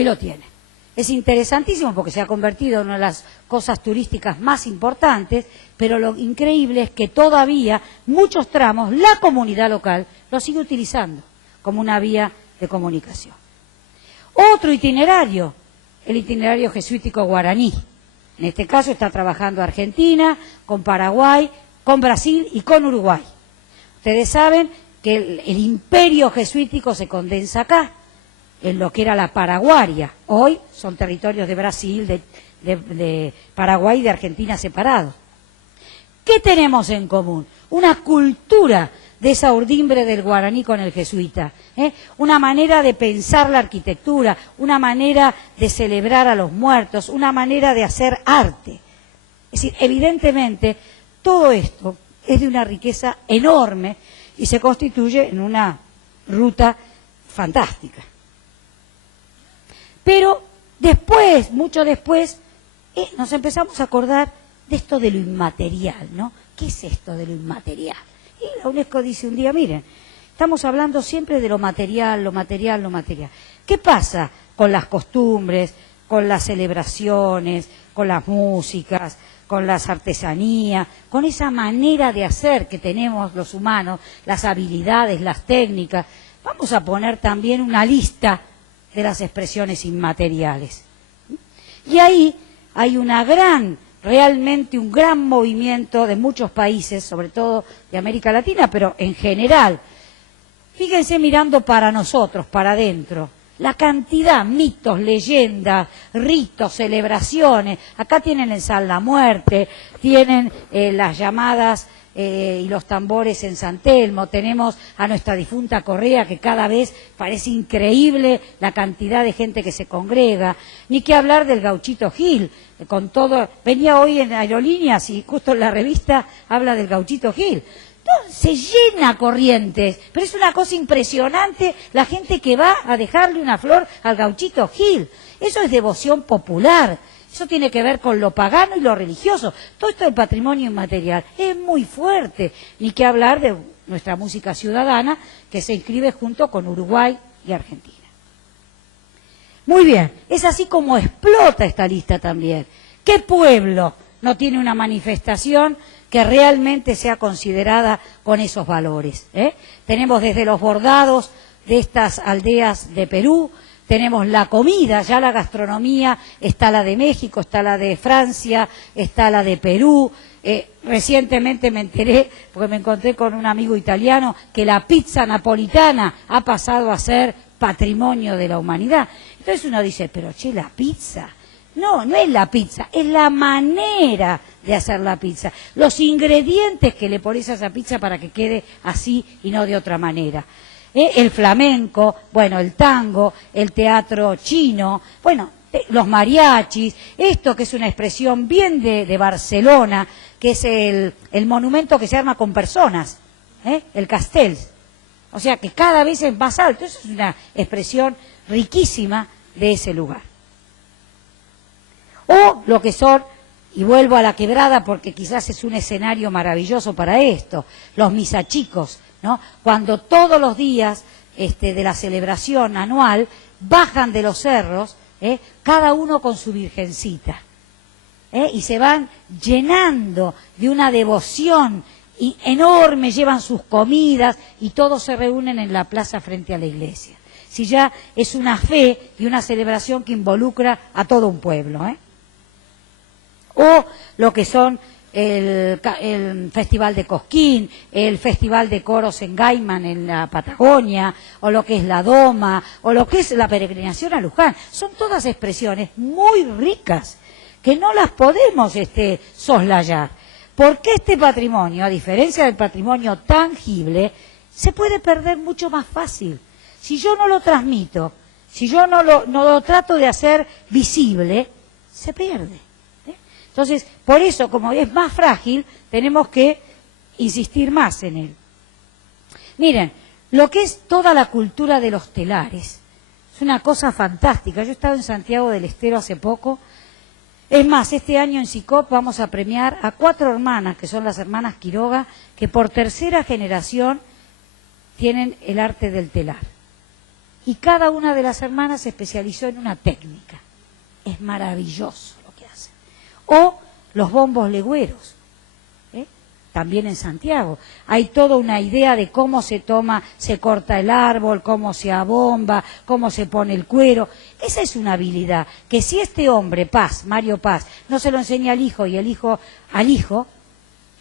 Ahí lo tiene. Es interesantísimo porque se ha convertido en una de las cosas turísticas más importantes, pero lo increíble es que todavía muchos tramos la comunidad local lo sigue utilizando como una vía de comunicación. Otro itinerario, el itinerario jesuítico guaraní. En este caso está trabajando Argentina, con Paraguay, con Brasil y con Uruguay. Ustedes saben que el imperio jesuítico se condensa acá, en lo que era la Paraguaria. Hoy son territorios de Brasil, de Paraguay y de Argentina separados. ¿Qué tenemos en común? Una cultura de esa urdimbre del guaraní con el jesuita, una manera de pensar la arquitectura, una manera de celebrar a los muertos, una manera de hacer arte. Es decir, evidentemente, todo esto es de una riqueza enorme y se constituye en una ruta fantástica. Pero después, mucho después, nos empezamos a acordar de esto de lo inmaterial, ¿no? ¿Qué es esto de lo inmaterial? Y la UNESCO dice un día, miren, estamos hablando siempre de lo material, lo material, lo material. ¿Qué pasa con las costumbres, con las celebraciones, con las músicas, con las artesanías, con esa manera de hacer que tenemos los humanos, las habilidades, las técnicas? Vamos a poner también una lista de las expresiones inmateriales. Y ahí hay realmente un gran movimiento de muchos países, sobre todo de América Latina, pero en general. Fíjense mirando para nosotros, para adentro, la cantidad, mitos, leyendas, ritos, celebraciones. Acá tienen el San la Muerte, tienen las llamadas y los tambores en San Telmo, tenemos a nuestra difunta Correa, que cada vez parece increíble la cantidad de gente que se congrega, ni qué hablar del Gauchito Gil, con todo, venía hoy en Aerolíneas y justo en la revista habla del Gauchito Gil. No, se llena Corrientes, pero es una cosa impresionante la gente que va a dejarle una flor al Gauchito Gil. Eso es devoción popular. Eso tiene que ver con lo pagano y lo religioso. Todo esto del patrimonio inmaterial es muy fuerte. Ni que hablar de nuestra música ciudadana, que se inscribe junto con Uruguay y Argentina. Muy bien, es así como explota esta lista también. ¿Qué pueblo no tiene una manifestación que realmente sea considerada con esos valores? Tenemos desde los bordados de estas aldeas de Perú, tenemos la comida, ya la gastronomía, está la de México, está la de Francia, está la de Perú. Recientemente me enteré, porque me encontré con un amigo italiano, que la pizza napolitana ha pasado a ser patrimonio de la humanidad. Entonces uno dice, pero che, la pizza. No, no es la pizza, es la manera de hacer la pizza. Los ingredientes que le pones a esa pizza para que quede así y no de otra manera. El flamenco, bueno, el tango, el teatro chino, bueno, los mariachis, esto que es una expresión bien de Barcelona, que es el monumento que se arma con personas, el Castells. O sea que cada vez es más alto, eso es una expresión riquísima de ese lugar. O lo que son, y vuelvo a la Quebrada porque quizás es un escenario maravilloso para esto, los misachicos, ¿no? Cuando todos los días de la celebración anual bajan de los cerros, cada uno con su virgencita, y se van llenando de una devoción enorme, llevan sus comidas y todos se reúnen en la plaza frente a la iglesia. Si ya es una fe y una celebración que involucra a todo un pueblo, O lo que son el Festival de Cosquín, el Festival de Coros en Gaiman en la Patagonia, o lo que es la Doma, o lo que es la peregrinación a Luján. Son todas expresiones muy ricas que no las podemos soslayar. Porque este patrimonio, a diferencia del patrimonio tangible, se puede perder mucho más fácil. Si yo no lo transmito, si yo no lo trato de hacer visible, se pierde. Entonces, por eso, como es más frágil, tenemos que insistir más en él. Miren, lo que es toda la cultura de los telares, es una cosa fantástica. Yo he estado en Santiago del Estero hace poco. Es más, este año en SICOP vamos a premiar a 4 hermanas, que son las hermanas Quiroga, que por tercera generación tienen el arte del telar. y cada una de las hermanas se especializó en una técnica. Es maravilloso lo que hacen. O los bombos legüeros, también en Santiago. Hay toda una idea de cómo se corta el árbol, cómo se abomba, cómo se pone el cuero. Esa es una habilidad que si este hombre, Paz, Mario Paz, no se lo enseña al hijo y el hijo al hijo,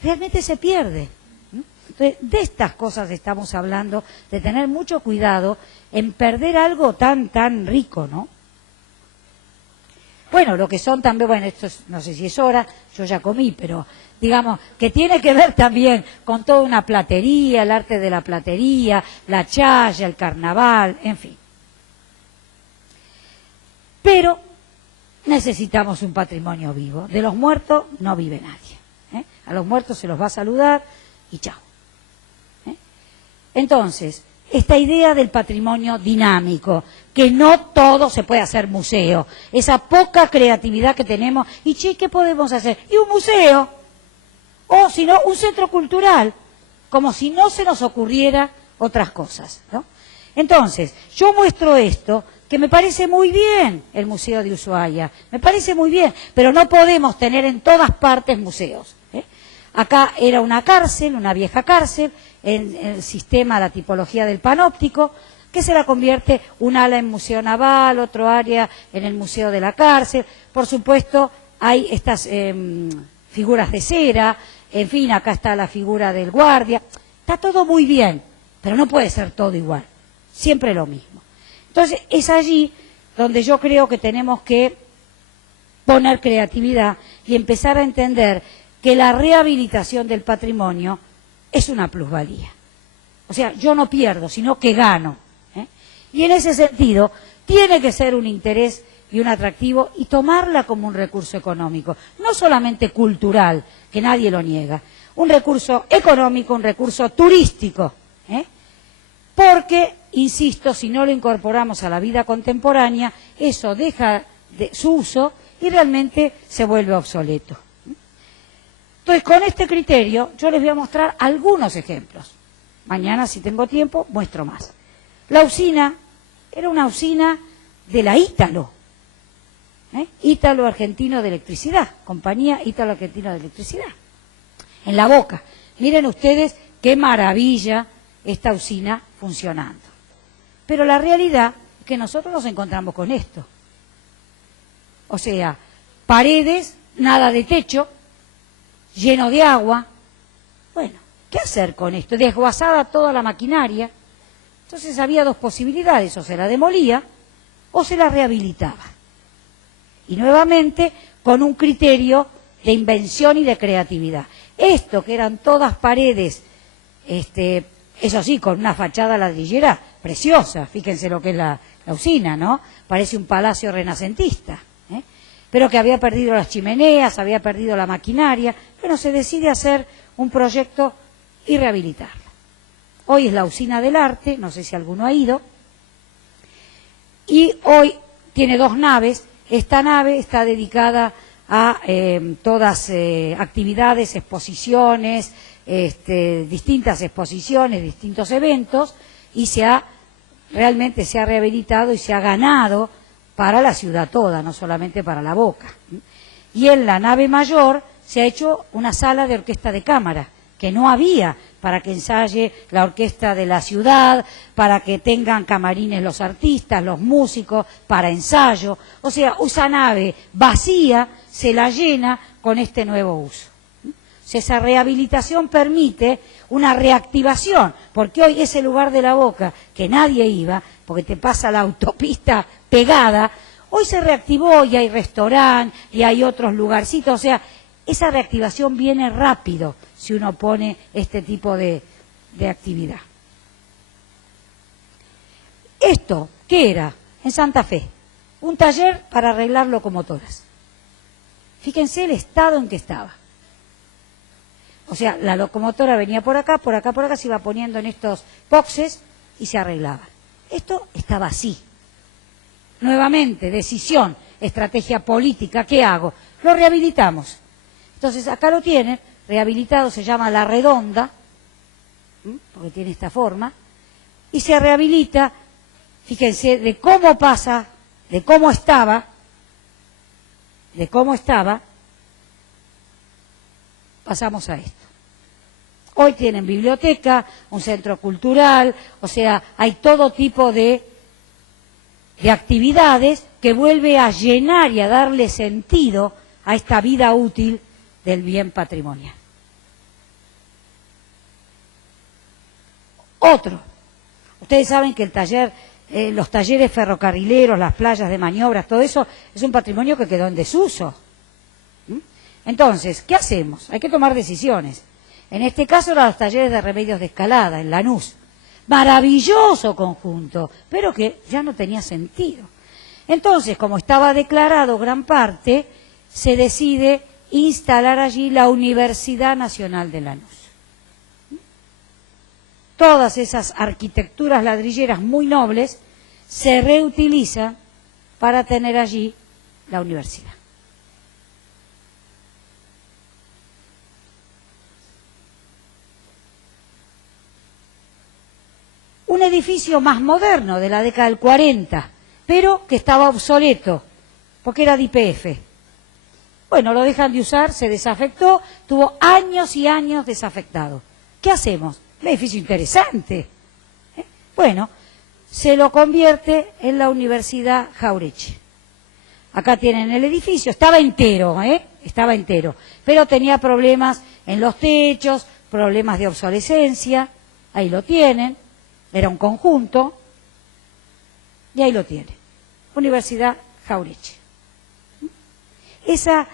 realmente se pierde. Entonces, de estas cosas estamos hablando, de tener mucho cuidado en perder algo tan rico, ¿no? Bueno, lo que son también, bueno, esto no sé si es hora, yo ya comí, pero digamos que tiene que ver también con toda una platería, el arte de la platería, la chaya, el carnaval, en fin. Pero necesitamos un patrimonio vivo. De los muertos no vive nadie. A los muertos se los va a saludar y chao. Entonces, esta idea del patrimonio dinámico, que no todo se puede hacer museo, esa poca creatividad que tenemos, y che, ¿qué podemos hacer? Y un museo, o si no, un centro cultural, como si no se nos ocurriera otras cosas, ¿no? Entonces, yo muestro esto, que me parece muy bien el Museo de Ushuaia, me parece muy bien, pero no podemos tener en todas partes museos. Acá era una cárcel, una vieja cárcel, en el sistema, la tipología del panóptico, que se la convierte un ala en museo naval, otro área en el museo de la cárcel. Por supuesto, hay estas figuras de cera, en fin, acá está la figura del guardia. Está todo muy bien, pero no puede ser todo igual, siempre lo mismo. Entonces, es allí donde yo creo que tenemos que poner creatividad y empezar a entender que la rehabilitación del patrimonio es una plusvalía. O sea, yo no pierdo, sino que gano. Y en ese sentido, tiene que ser un interés y un atractivo y tomarla como un recurso económico, no solamente cultural, que nadie lo niega, un recurso económico, un recurso turístico. Porque, insisto, si no lo incorporamos a la vida contemporánea, eso deja su uso y realmente se vuelve obsoleto. Entonces, con este criterio, yo les voy a mostrar algunos ejemplos. Mañana, si tengo tiempo, muestro más. La usina era una usina de la Ítalo, Ítalo Argentino de Electricidad, compañía Ítalo Argentino de Electricidad, en La Boca. Miren ustedes qué maravilla esta usina funcionando. Pero la realidad es que nosotros nos encontramos con esto. O sea, paredes, nada de techo, lleno de agua. Bueno, ¿qué hacer con esto? Desguazada toda la maquinaria. Entonces había dos posibilidades, o se la demolía o se la rehabilitaba. Y nuevamente con un criterio de invención y de creatividad. Esto, que eran todas paredes, eso sí, con una fachada ladrillera preciosa, fíjense lo que es la usina, ¿no? Parece un palacio renacentista, pero que había perdido las chimeneas, había perdido la maquinaria. Bueno, se decide hacer un proyecto y rehabilitarla. Hoy es la usina del arte, no sé si alguno ha ido, y hoy tiene dos naves. Esta nave está dedicada a todas actividades, exposiciones, distintas exposiciones, distintos eventos, y realmente se ha rehabilitado y se ha ganado para la ciudad toda, no solamente para La Boca. Y en la nave mayor se ha hecho una sala de orquesta de cámara, que no había, para que ensaye la orquesta de la ciudad, para que tengan camarines los artistas, los músicos, para ensayo. O sea, esa nave vacía se la llena con este nuevo uso. O sea, esa rehabilitación permite una reactivación, porque hoy ese lugar de La Boca, que nadie iba, porque te pasa la autopista pegada, hoy se reactivó y hay restaurante y hay otros lugarcitos. O sea, esa reactivación viene rápido si uno pone este tipo de actividad. Esto, ¿qué era? En Santa Fe, un taller para arreglar locomotoras. Fíjense el estado en que estaba. O sea, la locomotora venía por acá, se iba poniendo en estos boxes y se arreglaba. Esto estaba así. Nuevamente, decisión, estrategia política, ¿qué hago? Lo rehabilitamos. Entonces, acá lo tienen, rehabilitado, se llama La Redonda, porque tiene esta forma, y se rehabilita. fíjense, de cómo pasa, de cómo estaba, pasamos a esto. Hoy tienen biblioteca, un centro cultural, o sea, hay todo tipo de actividades que vuelve a llenar y a darle sentido a esta vida útil del bien patrimonial. Otro, ustedes saben que el taller, los talleres ferrocarrileros, las playas de maniobras, todo eso es un patrimonio que quedó en desuso. Entonces, ¿qué hacemos? Hay que tomar decisiones. En este caso eran los talleres de remedios de escalada, en Lanús. Maravilloso conjunto, pero que ya no tenía sentido. Entonces, como estaba declarado gran parte, se decide instalar allí la Universidad Nacional de Lanús. Todas esas arquitecturas ladrilleras muy nobles se reutilizan para tener allí la universidad. Un edificio más moderno de la década del 40, pero que estaba obsoleto, porque era de YPF. Bueno, lo dejan de usar, se desafectó, tuvo años y años desafectado. ¿Qué hacemos? Un edificio interesante. Bueno, se lo convierte en la Universidad Jauretche. Acá tienen el edificio, estaba entero, pero tenía problemas en los techos, problemas de obsolescencia, ahí lo tienen. Era un conjunto, y ahí lo tiene. Universidad Jauretche. Esa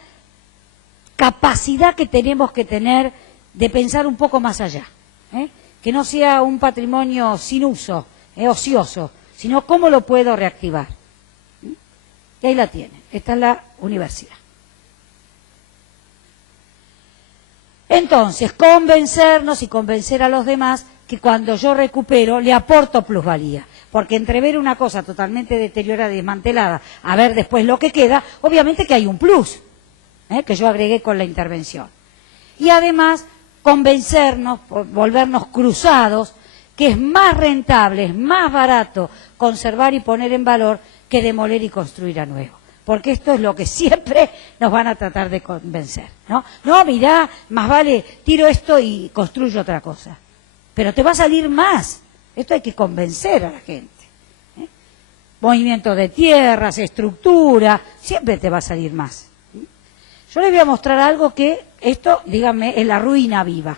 capacidad que tenemos que tener de pensar un poco más allá, que no sea un patrimonio sin uso, ocioso, sino cómo lo puedo reactivar. Y ahí la tiene. Esta es la universidad. Entonces, convencernos y convencer a los demás que cuando yo recupero le aporto plusvalía, porque entre ver una cosa totalmente deteriorada y desmantelada a ver después lo que queda, obviamente que hay un plus, que yo agregué con la intervención. Y además convencernos, volvernos cruzados, que es más rentable, es más barato conservar y poner en valor que demoler y construir a nuevo. Porque esto es lo que siempre nos van a tratar de convencer, ¿no? No, mirá, más vale tiro esto y construyo otra cosa. Pero te va a salir más. Esto hay que convencer a la gente. Movimiento de tierras, estructura, siempre te va a salir más. Yo les voy a mostrar algo que, esto, díganme, es la ruina viva.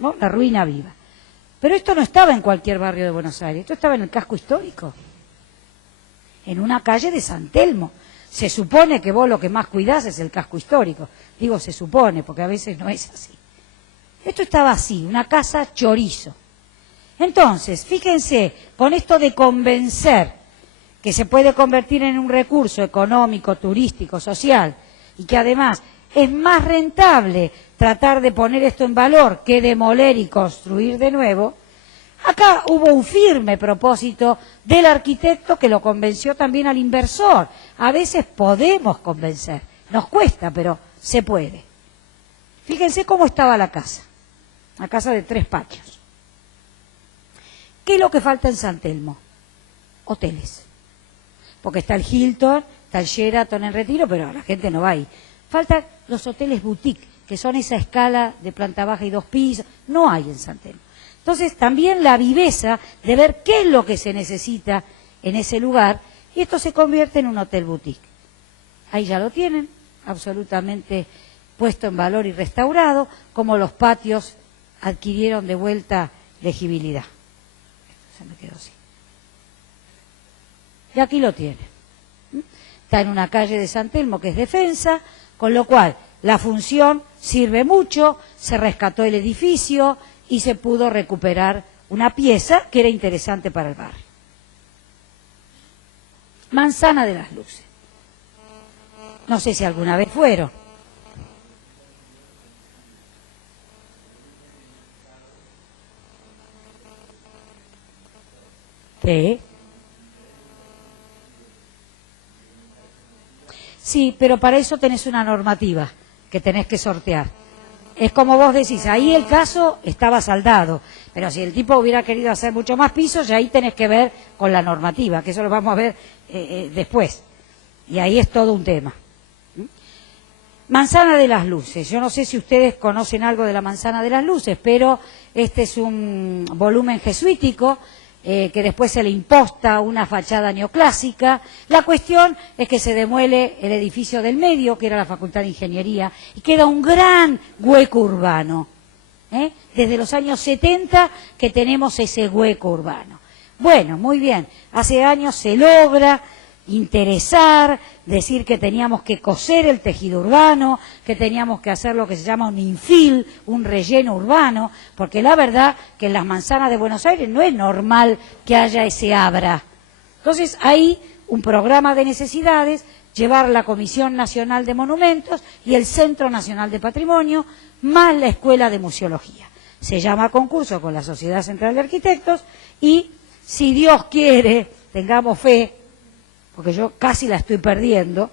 ¿No? La ruina viva. Pero esto no estaba en cualquier barrio de Buenos Aires, esto estaba en el casco histórico. En una calle de San Telmo. Se supone que vos lo que más cuidás es el casco histórico. Digo se supone, porque a veces no es así. Esto estaba así, una casa chorizo. Entonces, fíjense, con esto de convencer que se puede convertir en un recurso económico, turístico, social, y que además es más rentable tratar de poner esto en valor que demoler y construir de nuevo, acá hubo un firme propósito del arquitecto que lo convenció también al inversor. A veces podemos convencer, nos cuesta, pero se puede. Fíjense cómo estaba la casa. Una casa de 3 patios. ¿Qué es lo que falta en San Telmo? Hoteles. Porque está el Hilton, está el Sheraton en Retiro, pero la gente no va ahí. Faltan los hoteles boutique, que son esa escala de planta baja y 2 pisos. No hay en San Telmo. Entonces, también la viveza de ver qué es lo que se necesita en ese lugar, y esto se convierte en un hotel boutique. Ahí ya lo tienen, absolutamente puesto en valor y restaurado, como los patios adquirieron de vuelta legibilidad. Esto se me quedó así. Y aquí lo tienen. Está en una calle de San Telmo que es defensa, con lo cual la función sirve mucho, se rescató el edificio y se pudo recuperar una pieza que era interesante para el barrio. Manzana de las Luces. No sé si alguna vez fueron. ¿Qué? Sí, pero para eso tenés una normativa que tenés que sortear. es como vos decís, ahí el caso estaba saldado, pero si el tipo hubiera querido hacer mucho más pisos, ya ahí tenés que ver con la normativa, que eso lo vamos a ver después, y ahí es todo un tema. Manzana de las Luces, yo no sé si ustedes conocen algo de la Manzana de las Luces, pero este es un volumen jesuítico, que después se le imposta una fachada neoclásica. La cuestión es que se demuele el edificio del medio, que era la Facultad de Ingeniería, y queda un gran hueco urbano. Desde los años 70 que tenemos ese hueco urbano. Bueno, muy bien, hace años se logra interesar, decir que teníamos que coser el tejido urbano, que teníamos que hacer lo que se llama un infill, un relleno urbano, porque la verdad que en las manzanas de Buenos Aires no es normal que haya ese abra. Entonces hay un programa de necesidades, llevar la Comisión Nacional de Monumentos y el Centro Nacional de Patrimonio, más la Escuela de Museología. Se llama concurso con la Sociedad Central de Arquitectos y, si Dios quiere, tengamos fe, porque yo casi la estoy perdiendo,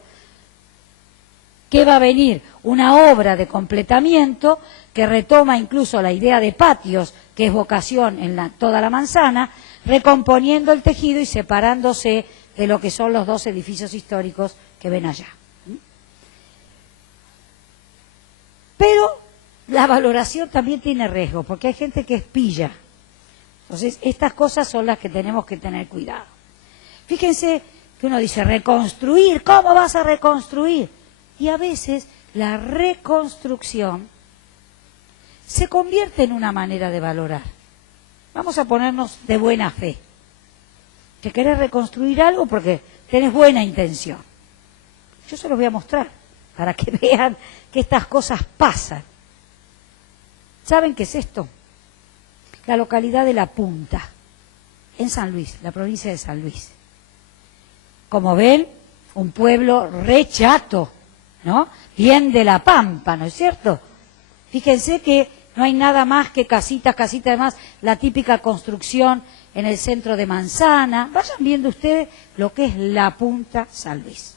que va a venir una obra de completamiento que retoma incluso la idea de patios, que es vocación en toda la manzana, recomponiendo el tejido y separándose de lo que son los dos edificios históricos que ven allá. Pero la valoración también tiene riesgo, porque hay gente que es pilla. Entonces, estas cosas son las que tenemos que tener cuidado. Fíjense que uno dice, reconstruir, ¿cómo vas a reconstruir? Y a veces la reconstrucción se convierte en una manera de valorar. Vamos a ponernos de buena fe. Que querés reconstruir algo porque tenés buena intención. Yo se los voy a mostrar para que vean que estas cosas pasan. ¿Saben qué es esto? La localidad de La Punta, en San Luis, la provincia de San Luis. Como ven, un pueblo re chato, ¿no? Bien de la pampa, ¿no es cierto? Fíjense que no hay nada más que casitas, además, la típica construcción en el centro de Manzana. Vayan viendo ustedes lo que es La Punta, San Luis.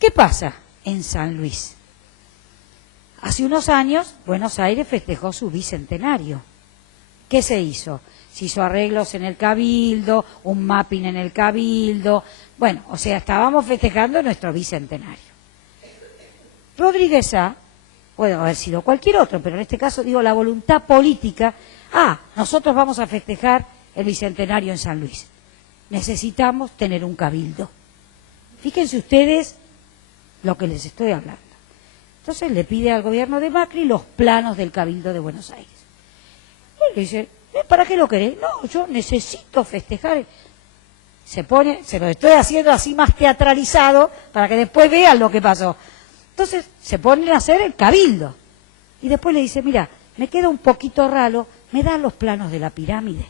¿Qué pasa en San Luis? Hace unos años, Buenos Aires festejó su bicentenario. ¿Qué se hizo? Se hizo arreglos en el Cabildo, un mapping en el Cabildo. Bueno, o sea, estábamos festejando nuestro bicentenario. Rodríguez Sá, puede haber sido cualquier otro, pero en este caso digo la voluntad política. Nosotros vamos a festejar el bicentenario en San Luis. Necesitamos tener un cabildo. Fíjense ustedes lo que les estoy hablando. Entonces le pide al gobierno de Macri los planos del Cabildo de Buenos Aires. Y le dice, ¿para qué lo querés? No, yo necesito festejar. Se lo estoy haciendo así más teatralizado para que después vean lo que pasó. Entonces se ponen a hacer el cabildo. Y después le dice, mira, me queda un poquito raro, ¿me dan los planos de la pirámide?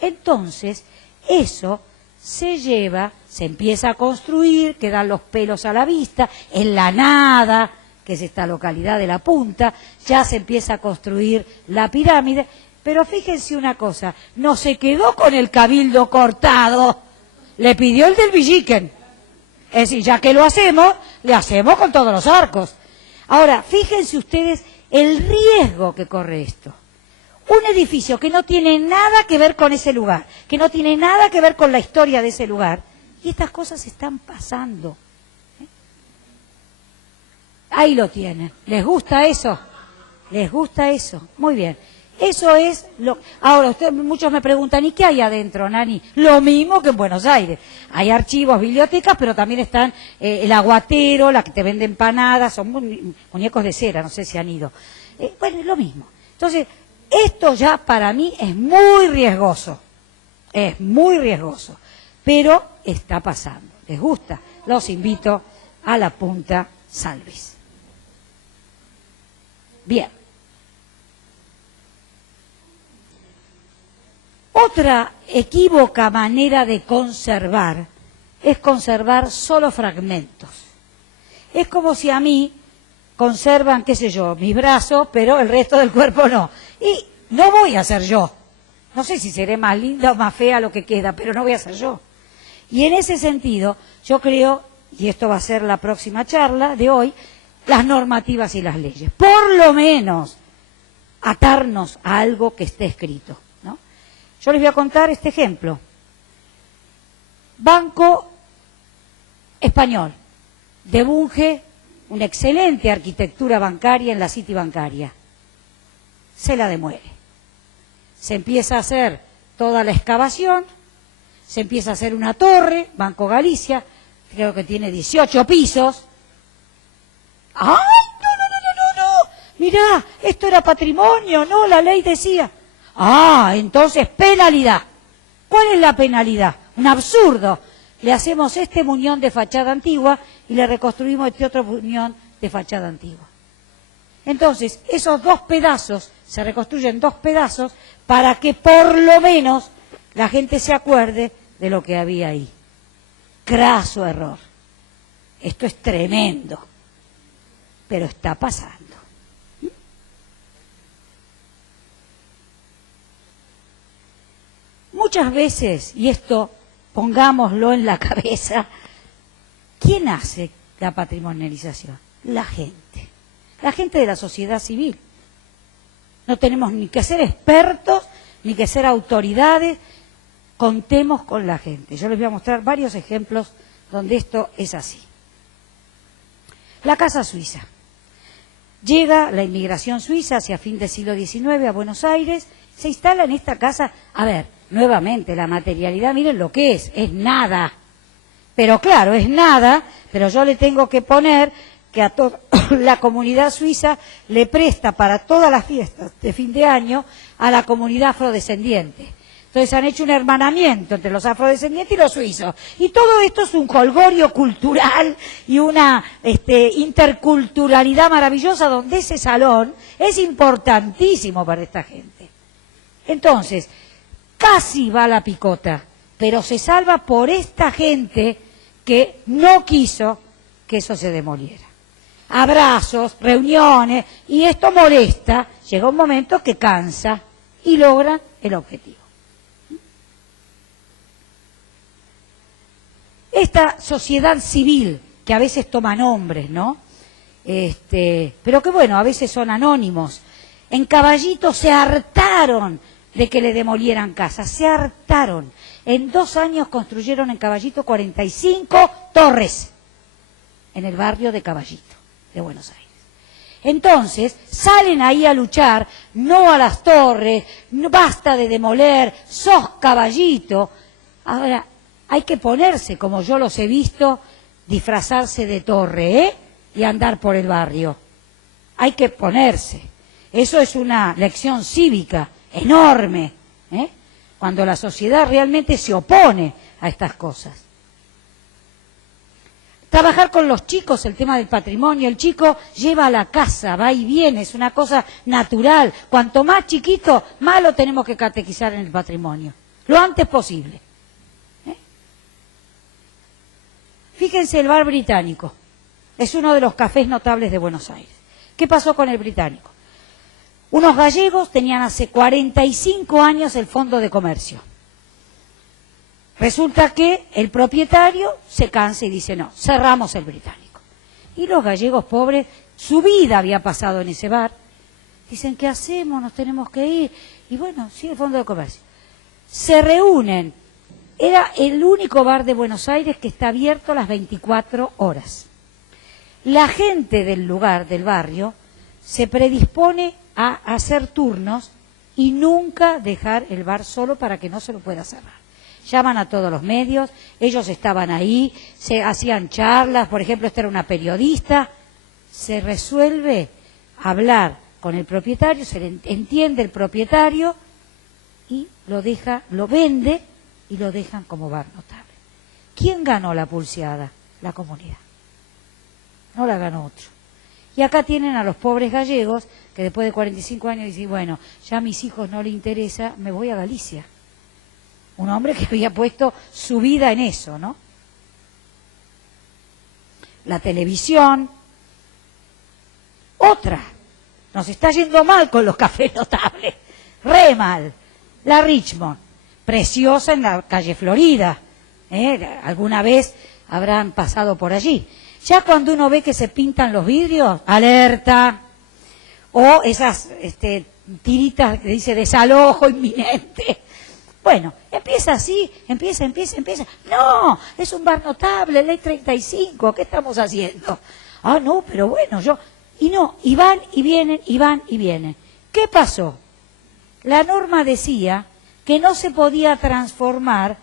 Entonces, eso se lleva, se empieza a construir, quedan los pelos a la vista, en la nada, que es esta localidad de La Punta, ya se empieza a construir la pirámide, pero fíjense una cosa, no se quedó con el cabildo cortado, le pidió el del Villiquen. Es decir, ya que lo hacemos, le hacemos con todos los arcos. Ahora, fíjense ustedes el riesgo que corre esto. Un edificio que no tiene nada que ver con ese lugar, que no tiene nada que ver con la historia de ese lugar, y estas cosas están pasando. Ahí lo tienen. ¿Les gusta eso? ¿Les gusta eso? Muy bien. Eso es lo... Ahora, muchos me preguntan, ¿y qué hay adentro, Nani? Lo mismo que en Buenos Aires. Hay archivos, bibliotecas, pero también están el aguatero, la que te vende empanadas, son muñecos de cera, no sé si han ido. Bueno, es lo mismo. Entonces, esto ya para mí es muy riesgoso. Es muy riesgoso. Pero está pasando. ¿Les gusta? Los invito a La Punta, San Luis. Bien. Otra equívoca manera de conservar es conservar solo fragmentos. Es como si a mí conservan, qué sé yo, mis brazos, pero el resto del cuerpo no. Y no voy a ser yo. No sé si seré más linda o más fea lo que queda, pero no voy a ser yo. Y en ese sentido, yo creo, y esto va a ser la próxima charla de hoy, las normativas y las leyes. Por lo menos atarnos a algo que esté escrito, ¿no? Yo les voy a contar este ejemplo. Banco Español, de Bunge, una excelente arquitectura bancaria en la City bancaria. Se la demuele. Se empieza a hacer toda la excavación, se empieza a hacer una torre, Banco Galicia, creo que tiene 18 pisos. ¡Ay, no! Mirá, esto era patrimonio, no, la ley decía. Ah, entonces penalidad. ¿Cuál es la penalidad? Un absurdo. Le hacemos este muñón de fachada antigua y le reconstruimos este otro muñón de fachada antigua. Entonces, esos dos pedazos, se reconstruyen dos pedazos para que por lo menos la gente se acuerde de lo que había ahí. Craso error. Esto es tremendo, pero está pasando. Muchas veces, y esto pongámoslo en la cabeza, ¿quién hace la patrimonialización? La gente de la sociedad civil. No tenemos ni que ser expertos, ni que ser autoridades, contemos con la gente. Yo les voy a mostrar varios ejemplos donde esto es así. La Casa Suiza. Llega la inmigración suiza hacia fin del siglo XIX a Buenos Aires, se instala en esta casa. A ver, nuevamente, la materialidad, miren lo que es nada. Pero claro, es nada, pero yo le tengo que poner que a toda la comunidad suiza le presta para todas las fiestas de fin de año a la comunidad afrodescendiente. Entonces han hecho un hermanamiento entre los afrodescendientes y los suizos. Y todo esto es un jolgorio cultural y una interculturalidad maravillosa donde ese salón es importantísimo para esta gente. Entonces, casi va la picota, pero se salva por esta gente que no quiso que eso se demoliera. Abrazos, reuniones, y esto molesta, llega un momento que cansa y logran el objetivo. Esta sociedad civil, que a veces toma nombres, ¿no? Pero que bueno, a veces son anónimos. En Caballito se hartaron de que le demolieran casas, se hartaron. En 2 años construyeron en Caballito 45 torres, en el barrio de Caballito, de Buenos Aires. Entonces, salen ahí a luchar, no a las torres, no, basta de demoler, sos Caballito. Ahora, hay que ponerse, como yo los he visto, disfrazarse de torre, y andar por el barrio. Hay que ponerse. Eso es una lección cívica enorme, cuando la sociedad realmente se opone a estas cosas. Trabajar con los chicos, el tema del patrimonio, el chico lleva a la casa, va y viene, es una cosa natural. Cuanto más chiquito, más lo tenemos que catequizar en el patrimonio, lo antes posible. Fíjense el bar Británico, es uno de los cafés notables de Buenos Aires. ¿Qué pasó con el Británico? Unos gallegos tenían hace 45 años el fondo de comercio. Resulta que el propietario se cansa y dice, no, cerramos el Británico. Y los gallegos pobres, su vida había pasado en ese bar, dicen, ¿qué hacemos? Nos tenemos que ir. Y bueno, sí, el fondo de comercio. Se reúnen. Era el único bar de Buenos Aires que está abierto las 24 horas. La gente del lugar, del barrio, se predispone a hacer turnos y nunca dejar el bar solo para que no se lo pueda cerrar. Llaman a todos los medios, ellos estaban ahí, se hacían charlas, por ejemplo, esta era una periodista, se resuelve hablar con el propietario, se le entiende el propietario y lo deja, lo vende y lo dejan como bar notable. ¿Quién ganó la pulseada? La comunidad. No la ganó otro. Y acá tienen a los pobres gallegos que después de 45 años dicen, bueno, ya a mis hijos no les interesa, me voy a Galicia. Un hombre que había puesto su vida en eso, ¿no? La televisión. Otra. Nos está yendo mal con los cafés notables. Re mal. La Richmond. Preciosa en la calle Florida. Alguna vez habrán pasado por allí. Ya cuando uno ve que se pintan los vidrios, alerta, o esas tiritas que dice desalojo inminente. Bueno, empieza así, empieza. No, es un bar notable, ley 35, ¿qué estamos haciendo? Ah, no, pero bueno, y van y vienen. ¿Qué pasó? La norma decía que no se podía transformar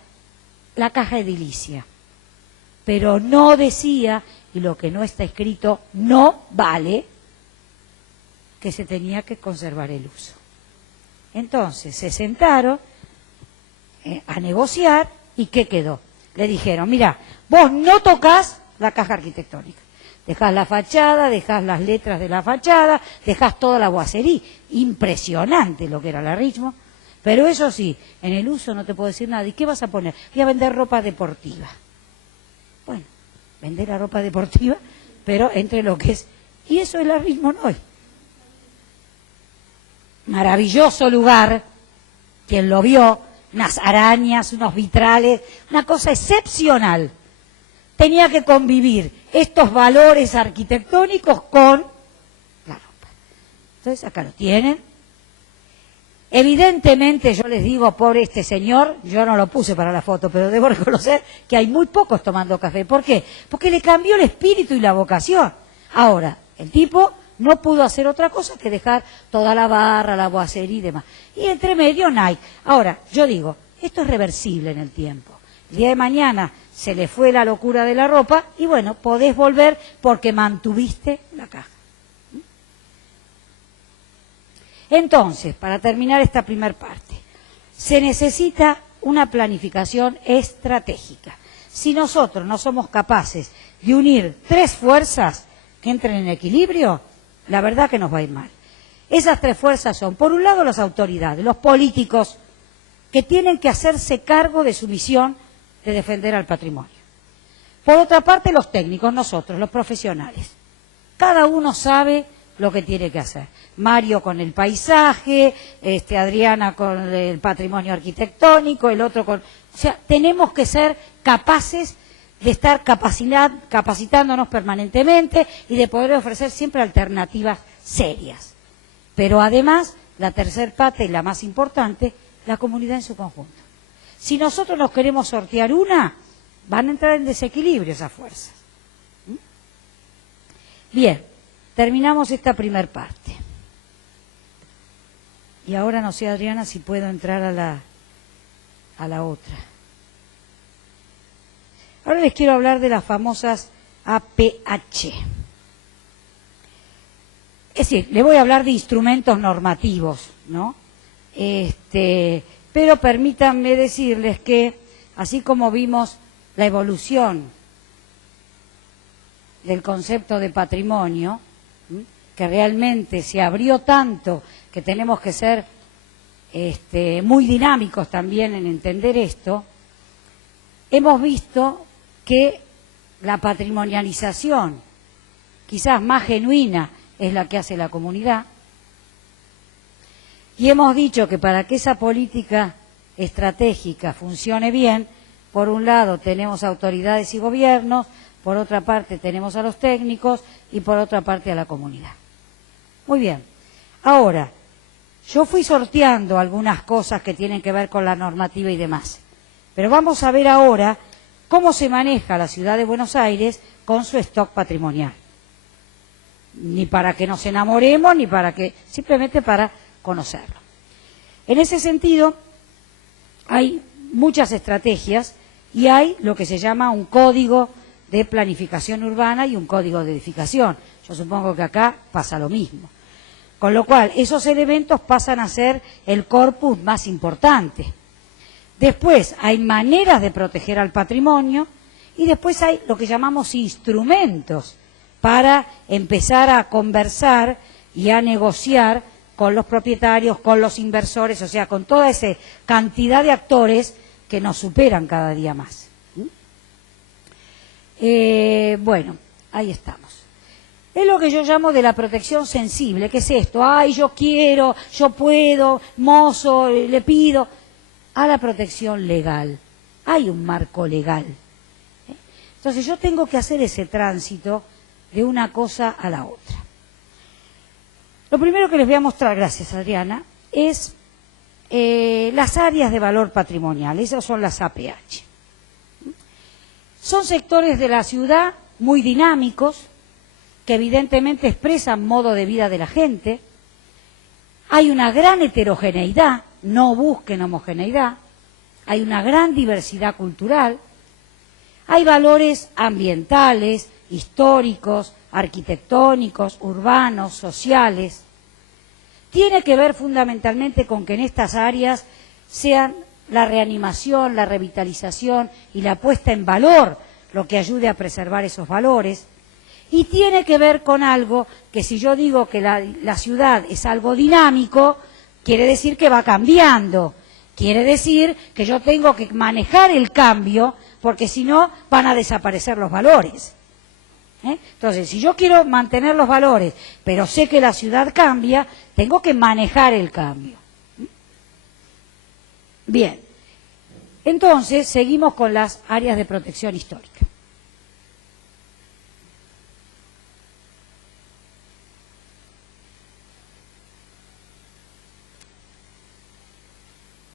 la caja edilicia, pero no decía, y lo que no está escrito no vale, que se tenía que conservar el uso. Entonces se sentaron a negociar y ¿qué quedó? Le dijeron, mira, vos no tocas la caja arquitectónica, dejás la fachada, dejás las letras de la fachada, dejás toda la boiserie, impresionante lo que era la Richmond, pero eso sí, en el uso no te puedo decir nada. ¿Y qué vas a poner? Voy a vender ropa deportiva. Bueno, vender la ropa deportiva, pero entre lo que es, y eso es la Richmond hoy. Maravilloso lugar, quien lo vio, unas arañas, unos vitrales, una cosa excepcional. Tenía que convivir estos valores arquitectónicos con la ropa. Entonces acá lo tienen. Evidentemente, yo les digo, pobre este señor, yo no lo puse para la foto, pero debo reconocer que hay muy pocos tomando café. ¿Por qué? Porque le cambió el espíritu y la vocación. Ahora, el tipo no pudo hacer otra cosa que dejar toda la barra, la boiserie y demás. Y entre medio Nike. Ahora, yo digo, esto es reversible en el tiempo. El día de mañana se le fue la locura de la ropa y bueno, podés volver porque mantuviste la caja. Entonces, para terminar esta primera parte, se necesita una planificación estratégica. Si nosotros no somos capaces de unir tres fuerzas que entren en equilibrio, la verdad que nos va a ir mal. Esas tres fuerzas son, por un lado, las autoridades, los políticos, que tienen que hacerse cargo de su misión de defender al patrimonio. Por otra parte, los técnicos, nosotros, los profesionales. Cada uno sabe lo que tiene que hacer. Mario con el paisaje, Adriana con el patrimonio arquitectónico, el otro con... O sea, tenemos que ser capaces de estar capacitándonos permanentemente y de poder ofrecer siempre alternativas serias. Pero además, la tercera parte y la más importante, la comunidad en su conjunto. Si nosotros nos queremos sortear una, van a entrar en desequilibrio esas fuerzas. Bien, terminamos esta primera parte. Y ahora no sé, Adriana, si puedo entrar a la otra. Ahora les quiero hablar de las famosas APH. Es decir, les voy a hablar de instrumentos normativos, ¿no? Pero permítanme decirles que, así como vimos la evolución del concepto de patrimonio, que realmente se abrió tanto que tenemos que ser muy dinámicos también en entender esto, hemos visto que la patrimonialización, quizás más genuina, es la que hace la comunidad, y hemos dicho que para que esa política estratégica funcione bien, por un lado tenemos autoridades y gobiernos, por otra parte tenemos a los técnicos y por otra parte a la comunidad. Muy bien. Ahora, yo fui sorteando algunas cosas que tienen que ver con la normativa y demás, pero vamos a ver ahora cómo se maneja la ciudad de Buenos Aires con su stock patrimonial. Ni para que nos enamoremos, ni para que, simplemente para conocerlo. En ese sentido, hay muchas estrategias y hay lo que se llama un código de planificación urbana y un código de edificación. Yo supongo que acá pasa lo mismo. Con lo cual, esos elementos pasan a ser el corpus más importante. Después, hay maneras de proteger al patrimonio y después hay lo que llamamos instrumentos para empezar a conversar y a negociar con los propietarios, con los inversores, o sea, con toda esa cantidad de actores que nos superan cada día más. Bueno, ahí estamos. Es lo que yo llamo de la protección sensible. ¿Qué es esto? Ay, yo quiero, yo puedo, mozo, le pido. A la protección legal. Hay un marco legal. Entonces yo tengo que hacer ese tránsito de una cosa a la otra. Lo primero que les voy a mostrar, gracias Adriana, es las áreas de valor patrimonial, esas son las APH. Son sectores de la ciudad muy dinámicos, que evidentemente expresan modo de vida de la gente. Hay una gran heterogeneidad, no busquen homogeneidad, hay una gran diversidad cultural, hay valores ambientales, históricos, arquitectónicos, urbanos, sociales. Tiene que ver fundamentalmente con que en estas áreas sean la reanimación, la revitalización y la puesta en valor lo que ayude a preservar esos valores. Y tiene que ver con algo que, si yo digo que la ciudad es algo dinámico, quiere decir que va cambiando. Quiere decir que yo tengo que manejar el cambio, porque si no van a desaparecer los valores. Entonces, si yo quiero mantener los valores, pero sé que la ciudad cambia, tengo que manejar el cambio. Bien, entonces seguimos con las áreas de protección histórica.